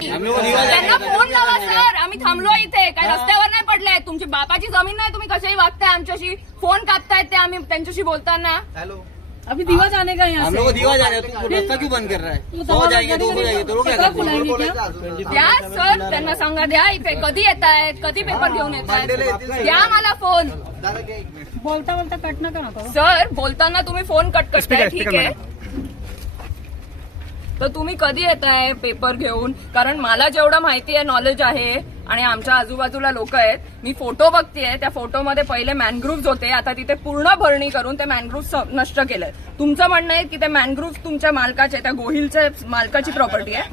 त्यांना फोन लावा सर, आम्ही थांबलो इथे, काय रस्त्यावर नाही पडलाय. तुमची बापाची जमीन नाही, तुम्ही कशाही वागताय आमच्याशी. फोन कापतायत ते आम्ही त्यांच्याशी बोलताना. हेलो, अभी दीवा जाने का यहाँ हम लोग को दीवा जा रहा है, तुम रास्ता क्यों बंद कर रहा है? 100 जाएंगे 200 जाएंगे तो रोकेगा द्या सर, त्यांना सांगा द्या इथे कधी येत आहेत, कधी पेपर घेऊन येत आहेत, द्या मला फोन. बोलता बोलता कट नका ना करू. सर बोलताना तुम्ही फोन कट करताय, ठीक आहे, तर तुम्ही कधी येताय पेपर घेऊन? कारण मला जेवढं माहिती आहे, नॉलेज आहे, आणि आमच्या आजूबाजूला लोक आहेत, मी फोटो बघतेय, त्या फोटोमध्ये पहिले मॅनग्रुव्ह होते, आता तिथे पूर्ण भरणी करून ते मॅनग्रुव्ह नष्ट केलंय. तुमचं म्हणणं आहे की ते मॅनग्रुव्ह तुमच्या मालकाचे, त्या गोहिलच्या मालकाची प्रॉपर्टी आहे?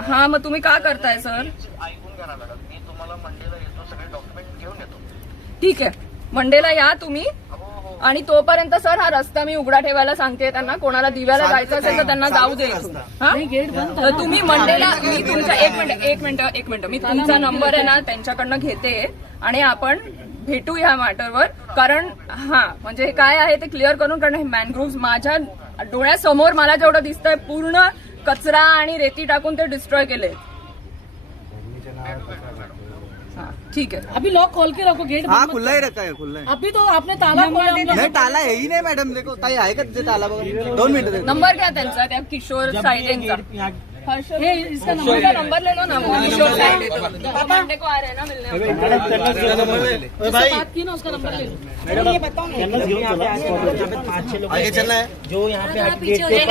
हा, मग तुम्ही का करताय सर? ठीक आहे, मंडेला या तुम्ही, आणि तोपर्यंत सर हा रस्ता मी उघडा ठेवायला सांगते त्यांना. कोणाला दिव्याला जायचं असेल तर त्यांना जाऊ दे इथून. गेट बंद. तर तुम्ही मंडेला, मी तुमच्या एक मिनिट मी तुमचा नंबर आहे ना त्यांच्याकडनं घेते आणि आपण भेटू या मॅटरवर. कारण म्हणजे काय आहे ते क्लिअर करून, कारण हे मॅनग्रुव्ह माझ्या डोळ्यासमोर मला जेवढं दिसतंय पूर्ण कचरा आणि रेती टाकून ते डिस्ट्रॉय केले. ठीक है, अभी लॉक खोल के रखो, गेट हाँ खुला ही रहता है, खुला है. अभी तो आपने ताला खोला. नहीं ताला है ही नहीं मैडम, देखो ताई आहे का तिथे ताला बघा. 2 मिनिट नंबर क्या त्यांचा, त्या किशोर साइडेंचा इसका नंबर ले लो ना. किशोर साइड मंडे को आ रहे हैं ना मिलने. बात की ना, उसका नंबर ले लो. आगे चलना है जो यहाँ पे